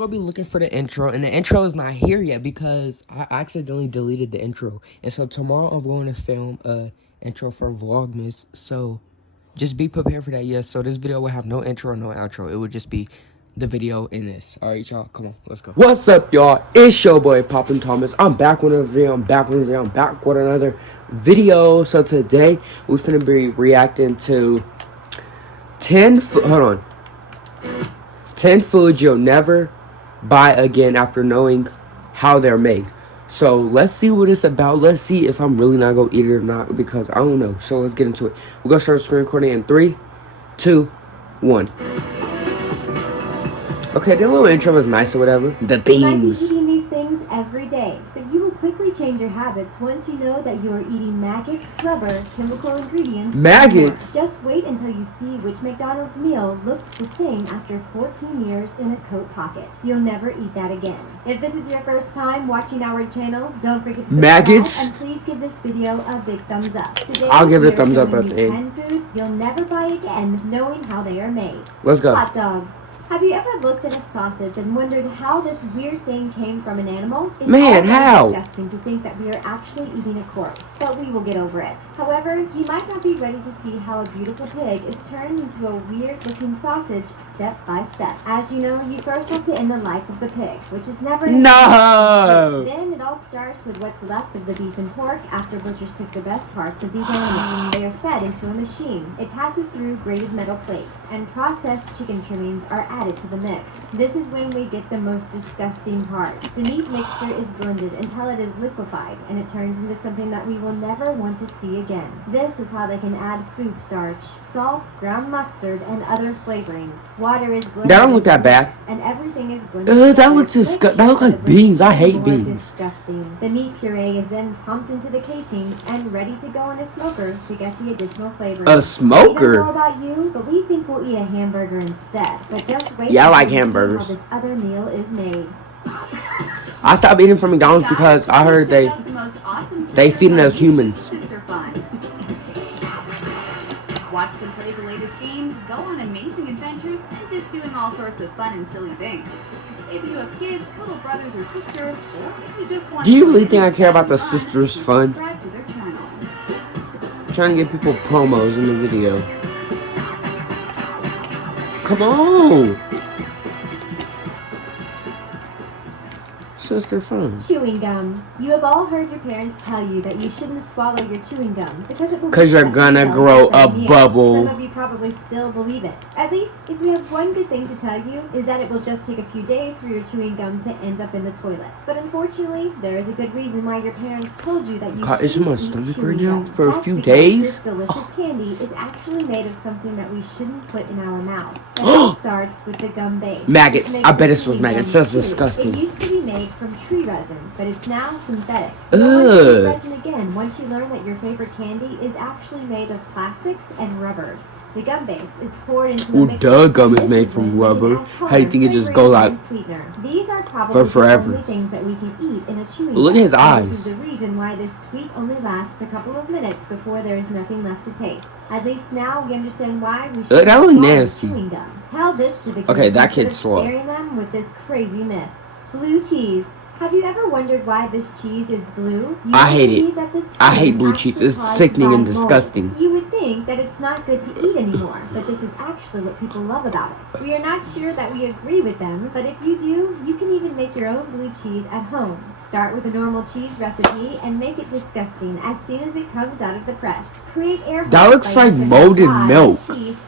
I'll be looking for the intro, and the intro is not here yet because I accidentally deleted the intro. And so tomorrow I'm going to film a intro for Vlogmas. So just be prepared for that. Yes. So this video will have no intro, no outro. It would just be the video in this. All right, y'all. Come on, let's go. What's up, y'all? It's your boy POPPINTHOMAS. I'm back with another video. I'm back with another video. So today we're finna be reacting to 10 foods you'll never buy again after knowing how they're made. So let's see what it's about. Let's see if I'm really not gonna eat it or not, because I don't know. So let's get into it. We're gonna start screen recording in 3, 2, 1. Okay, the little intro was nice or whatever. The beans. You might be eating these things every day, but you will quickly change your habits once you know that you are eating maggots, rubber, chemical ingredients, maggots. Just wait until you see which McDonald's meal looked the same after 14 years in a coat pocket. You'll never eat that again. If this is your first time watching our channel, don't forget to subscribe and please give this video a big thumbs up. Today, I'll give it a thumbs up at the end. 10 foods you'll never buy again, knowing how they are made. Let's go. Hot dogs. Have you ever looked at a sausage and wondered how this weird thing came from an animal? Man, how? It's disgusting to think that we are actually eating a corpse, but we will get over it. However, you might not be ready to see how a beautiful pig is turned into a weird-looking sausage step by step. As you know, you first have to end the life of the pig, which is never... No! Then it all starts with what's left of the beef and pork after butchers took the best parts of these animals. They are fed into a machine. It passes through braided metal plates, and processed chicken trimmings are added to the mix. This is when we get the most disgusting part. The meat mixture is blended until it is liquefied, and it turns into something that we will never want to see again. This is how they can add food starch, salt, ground mustard, and other flavorings. Water is blended. That don't look that bad. And everything is blended. That looks disgusting. That looks like beans. I hate beans. Disgusting. The meat puree is then pumped into the casings and ready to go in a smoker to get the additional flavor. A smoker? We don't know about you, but we think we'll eat a hamburger instead. But just wait. Yeah, I like hamburgers. How this other meal is made. I stopped eating from McDonald's because I heard they feeding us humans. Watch them play the latest games, go on amazing adventures, and just doing all sorts of fun and silly things. Maybe you have kids, little brothers or sisters, or maybe you just want. Do you really think I care about the sisters' fun? Subscribe to their channel. I'm trying to get people promos in the video. Come on! Sister fun. Chewing gum. You have all heard your parents tell you that you shouldn't swallow your chewing gum because it will... Because you're gonna grow a bubble. Some of you probably still believe it. At least, if we have one good thing to tell you, is that it will just take a few days for your chewing gum to end up in the toilet. But unfortunately, there is a good reason why your parents told you that you God, it's in my stomach right now for a few because days. This delicious candy is actually made of something that we shouldn't put in our mouth. It all starts with the gum base. Maggots. I bet it's with maggots. That's disgusting. It used to be made from tree resin, but it's now synthetic. Ugh. Resin again once you learn that your favorite candy is actually made of plastics and rubbers. The gum base is poured into a mixer. Duh, gum is made from rubber. How do you think it just goes like These are probably forever? The only things that we can eat in a chewing Look at his gum. eyes. This is the reason why this sweet only lasts a couple of minutes before there is nothing left to taste. At least now we understand why we should that look nasty. chewing gum. Tell this to the kids. Okay, that kid's slow. Scaring them with this crazy myth. Blue cheese. Have you ever wondered why this cheese is blue? I hate it. I hate blue cheese. It's sickening and disgusting. You would think that it's not good to eat anymore, but this is actually what people love about it. We are not sure that we agree with them, but if you do, you can even make your own blue cheese at home. Start with a normal cheese recipe and make it disgusting as soon as it comes out of the press. Create air. That looks like molded milk.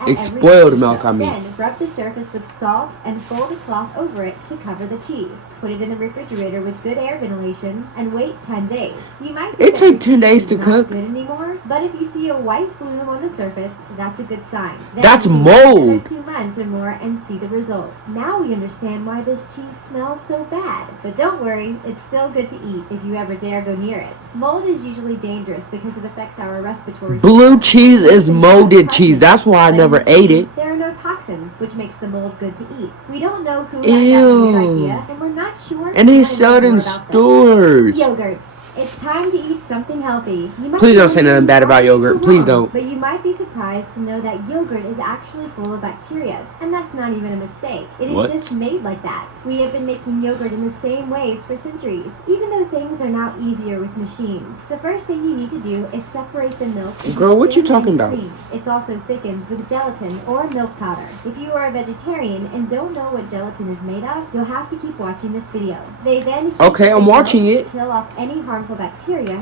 It's spoiled milk, I mean. Then rub the surface with salt and fold a cloth over it to cover the cheese. Put it in the refrigerator with good air ventilation and wait 10 days. You might think it take 10 days to cook. Good anymore, but if you see a white bloom on the surface, that's a good sign. Then That's you mold. 2 months or more and see the result. Now we understand why this cheese smells so bad. But don't worry, it's still good to eat if you ever dare go near it. Mold is usually dangerous because it affects our respiratory system. Blue cheese is molded cheese. That's why I never ate it. There are no toxins, which makes the mold good to eat. We don't know who had that weird idea, and we're not sure. And they sell it in stores. Yogurt. It's Time to eat something healthy. You might Please be don't say nothing wondering, bad about why yogurt. is it Please wrong? don't. But you might be surprised to know that yogurt is actually full of bacteria, and that's not even a mistake. It is What? just made like that. We have been making yogurt in the same ways for centuries, even though things are now easier with machines. The first thing you need to do is separate the milk into Girl, what you skim talking and about? cream. It's also thickened with gelatin or milk powder. If you are a vegetarian and don't know what gelatin is made of, you'll have to keep watching this video. They then heat Okay, the I'm milk watching to it. kill off any harmful bacteria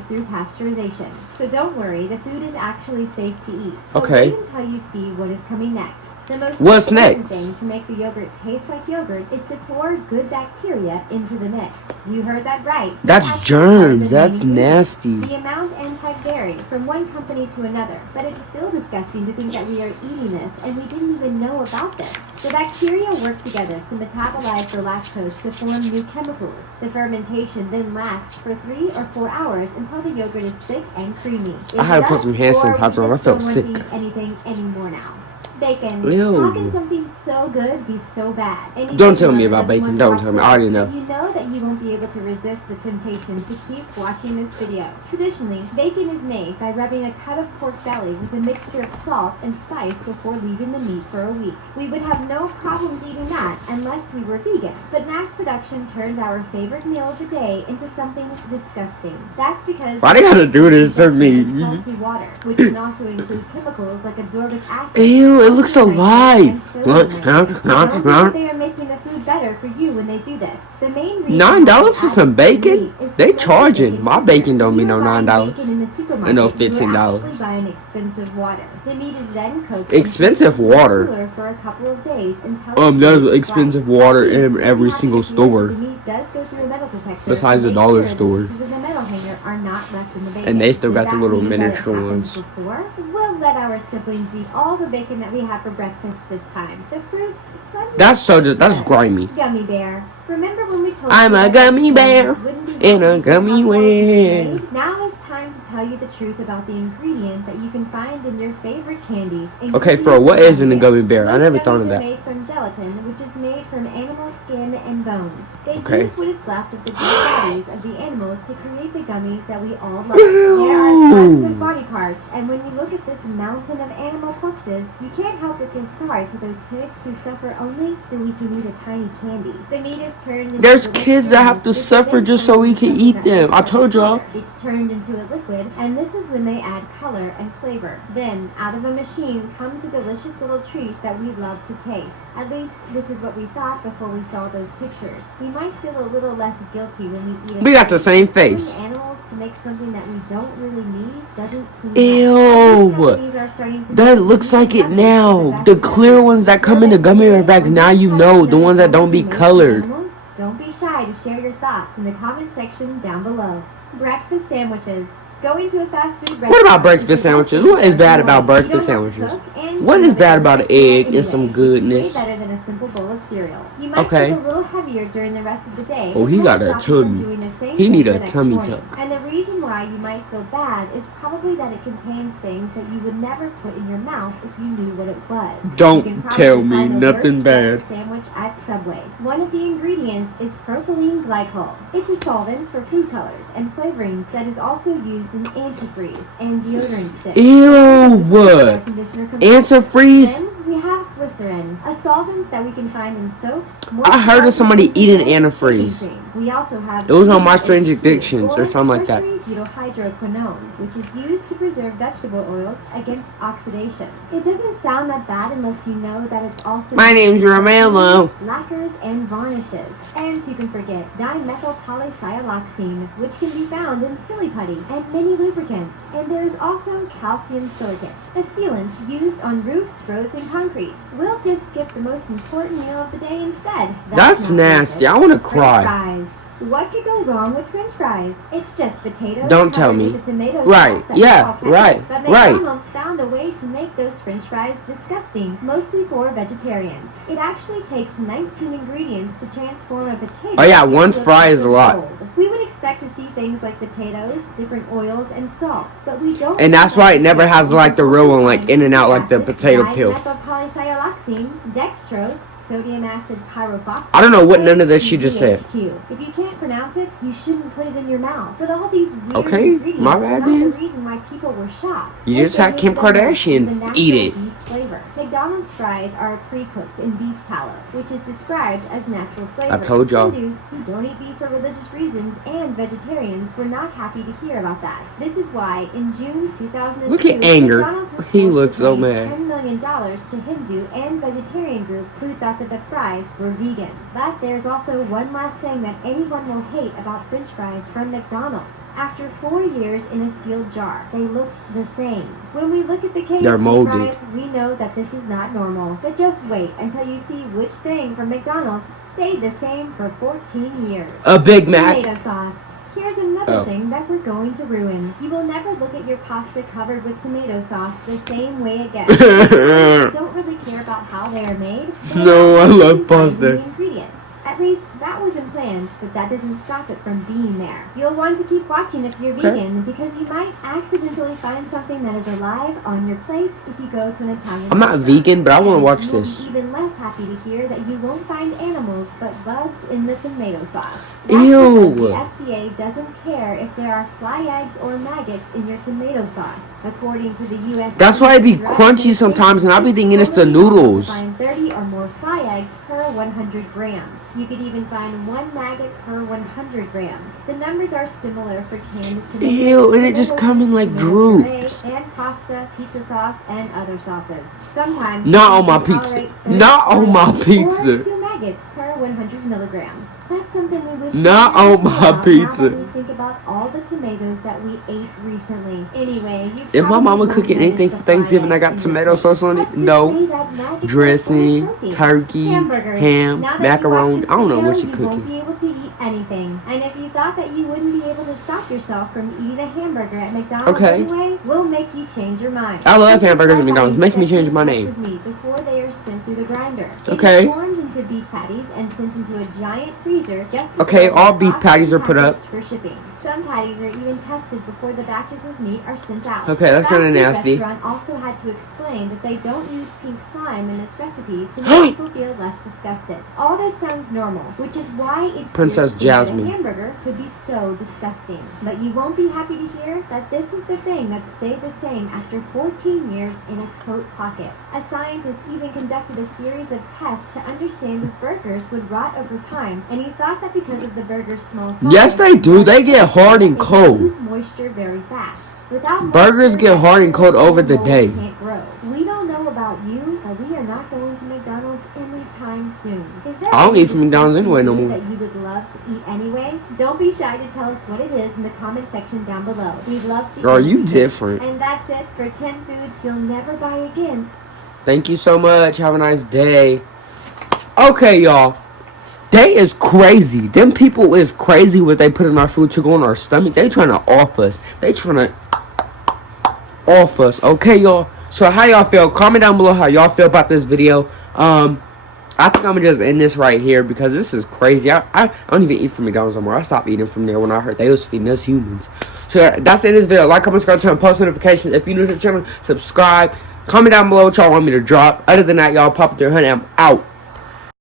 through pasteurization. So don't worry, the food is actually safe to eat. But Okay. wait until you see what is coming next. The most What's important next? thing to make the yogurt taste like yogurt is to pour good bacteria into the mix. You heard that right. That's It's actually part of germs. the That's main ingredient. nasty. The amount and type vary from one company to another, but it's still disgusting to think that we are eating this and we didn't even know about this. The bacteria work together to metabolize the lactose to form new chemicals. The fermentation then lasts for 3 or 4 hours until the yogurt is thick and creamy. I had to put some hand sanitizer on. I felt sick. Eat anything anymore now. Bacon. Ew. How can something so good be so bad? And Don't tell me even about though it bacon. doesn't Don't want tell to me. watch I already this, know. You know that you won't be able to resist the temptation to keep watching this video. Traditionally, bacon is made by rubbing a cut of pork belly with a mixture of salt and spice before leaving the meat for a week. We would have no problems eating that unless we were vegan. But mass production turned our favorite meal of the day into something disgusting. That's because Why they gotta do this to me? salty water, which can also include chemicals like absorbent acid. Ew, it looks alive. And sodium. Don't think that they are making the food better for you when they do this. The main reason $9 for some bacon? meat is They to make the charging. bacon My better. bacon don't mean When no you're buying $9. bacon in the supermarket, And no you are $15. actually buying expensive water. The meat is then cooked in Expensive a water? cooler for a couple of days until There's it's expensive sliced. water That in means every you have to single be sure store. that the meat does go through a metal detector Besides to the make dollar sure the store. pieces of the metal hanger are not left in the bacon. And they still got Does the that little mean that it miniature happened ones. Before? We'll let our siblings eat all the bacon that we have for breakfast this time. The fruits, That's grimy. Gummy bear. Remember when we told I'm you a that gummy bear vegetarians wouldn't be in a happy with gummy how gelatin is bear. made? Now is time to tell you the truth about the ingredient that you can find in your favorite candies. Okay, Fro, what is in a gummy bear? I never thought of Most gummies that. are made from gelatin, which is made from animal skin and bones. They Okay. use what is left of the dead bodies of the animals to create the gummies that we all love. There are tons of body parts, and when you look at this mountain of animal corpses, you can't help but feel sorry for those pigs who suffer only so we can eat a tiny candy. The meat is turned into There's little kids that have to strings, which suffer then just so turn we into can something eat that them. looks I like told y'all. powder. It's turned into a liquid, and this is when they add color and flavor. Then, out of a machine comes a delicious little treat that we love to taste. At least, this is what we thought before we saw those pictures. We might feel a little less guilty when we eat a We got the same killing face. animals to make something that we don't really need doesn't seem Ew. right. Companies are starting to That make looks like it vegan now. yogurt The that's clear better. ones that come in the gummy bear bags, now you know. The ones that don't be colored. Don't be shy to share your thoughts in the comment section down below. Breakfast sandwiches. Going to a fast food restaurant. What about breakfast sandwiches? What is bad about breakfast sandwiches? What is bad about an egg and some goodness? Way better than a simple bowl of cereal. You might Okay. feel a little heavier during the rest of the day. Oh, he but got don't a stop you from tummy. doing the same He thing need the a next tummy morning. tuck. And the reason why you might feel bad is probably that it contains things that you would never put in your mouth if you knew what it was. Don't You can probably tell me find the nothing worst bad. breakfast sandwich at Subway. One of the ingredients is propylene glycol. It's a solvent for food colors and flavorings that is also used in antifreeze and deodorant sticks. Ew. Conditioner Antifreeze? Then we have glycerin, a solvent that we can find in soaps. I heard of somebody moisturizers, eating and antifreeze. anything. We also have It was on My Strange Addictions or something like that. Butyrylhydroquinone, which is used to preserve vegetable oils against oxidation. It doesn't sound that bad unless you know that it's also My name's Romelo. lacquers and varnishes. And you can forget dimethylpolysiloxane, which can be found in silly putty and many lubricants. And there is also calcium silicate, a sealant used on roofs, roads, and concrete. We'll just skip the most important meal of the day instead. That's not nasty. worth I it. want to French cry. fries. What could go wrong with French fries? It's just potatoes. Don't tell covered me. with a tomato Right, sauce that yeah, we call ketchup. right, But right. McDonald's found a way to make those French fries disgusting, mostly for vegetarians. It actually takes 19 ingredients to transform a potato. Oh, yeah, one into fry is a lot. gold. We would expect to see things like potatoes, different oils, and salt, but we don't. And that's why it never has like the real one, like in and out, like the potato peel. Dimethylpolysiloxane, dextrose, sodium acid pyrophosphate. I don't know what none of this she just said. DHQ. If you can't pronounce it, You shouldn't put it in your mouth. But all these weird Okay, ingredients my are bad not the then. reason why people were shocked. You just had Kim Kardashian eat it. Beef flavor. McDonald's fries are pre-cooked in beef tallow, which is described as natural flavor. I told y'all. Hindus who don't eat beef for religious reasons and vegetarians were not happy to hear about that. This is why in June 2002, Look at anger. McDonald's was He forced looks to so pay mad. $10 million to Hindu and vegetarian groups who thought that the fries were vegan. But there's also one last thing that anyone will hate about French fries from McDonald's. After 4 years in a sealed jar, they looked the same. When we look at the They're KFC molded. fries, we know that this is not normal. But just wait until you see which thing from McDonald's stayed the same for 14 years. A Big Mac. Tomato sauce. Here's another Oh. thing that we're going to ruin. You will never look at your pasta covered with tomato sauce the same way again. I don't really care about how they are made. They No, are I love easy pasta. finding ingredients. At least that wasn't planned, but that doesn't stop it from being there. You'll want to keep watching if you're Okay. vegan because you might accidentally find something that is alive on your plate if you go to an Italian I'm not restaurant. vegan, but I want to And watch you'll this. be even less happy to hear that you won't find animals but bugs in the tomato sauce. Ew. The FDA doesn't care if there are fly eggs or maggots in your tomato sauce. According to the U.S. That's why it be crunchy sometimes, and I be thinking it's the noodles. Find 30 or more fly eggs per 100 grams. You could even find 1 maggot per 100 grams. The numbers are similar for canned tomatoes. Ew, and it just come in like tomato droops. puree, and pasta, pizza sauce, and other sauces. Sometimes Not you on my can pizza. tolerate 30 Not on my or pizza. 2 maggots per 100 milligrams. That's something we wish Not we on knew my about now pizza. that we think about all the tomatoes that we ate recently. Anyway, you If my mama probably cooking won't anything notice for the fly Thanksgiving, I eggs got in your tomato plate. sauce on Let's it. just No. say that nuggets are full of Dressing, protein. turkey, Hamburgers. ham, Now that you macaroni. watched this I don't know video, what she you won't cooking. be able to eat anything. And if you thought that you wouldn't be able to stop yourself from eating a hamburger at McDonald's Okay. anyway, we'll make you change your mind. I love This is hamburgers why at McDonald's. patties Make me set change through my cuts name. of meat before they are sent through the grinder. It Okay. is formed into beef patties and sent into a giant freezer just before Okay, they all are beef boxed patties and are put up. packaged for shipping. Some patties are even tested before the batches of meat are sent out. Okay, that's The fast kinda food nasty. restaurant also had to explain that they don't use pink slime in this recipe to make people feel less disgusted. All this sounds normal, which is why it's Princess weird to think that Jasmine. a hamburger could be so disgusting. But you won't be happy to hear that this is the thing that stayed the same after 14 years in a coat pocket. A scientist even conducted a series of tests to understand if burgers would rot over time, and he thought that because of the burger's small size, Yes, they do. They get hard and they cold. lose moisture very fast. Without Burgers moisture, get hard and cold over the mold day. can't grow. We don't know about you, but we are not going to McDonald's anytime soon. Is there I don't any eat from McDonald's disgusting anyway no food more. that you would love to eat anyway? Don't be shy to tell us what it is in the comment section down below. We'd love to Girl, eat you it. different. And that's it for 10 foods you'll never buy again. Thank you so much. Have a nice day. Okay, y'all. They is crazy. Them people is crazy what they put in our food to go in our stomach. They trying to off us. They trying to off us. Okay, y'all. So how y'all feel? Comment down below how y'all feel about this video. I think I'm gonna just end this right here because this is crazy. I don't even eat from McDonald's no more. I stopped eating from there when I heard they was feeding us humans. So that's the end of this video. Like, comment, subscribe, turn on post notifications. If you're new to the channel, subscribe. Comment down below what y'all want me to drop. Other than that, y'all, Pop up their honey. I'm out.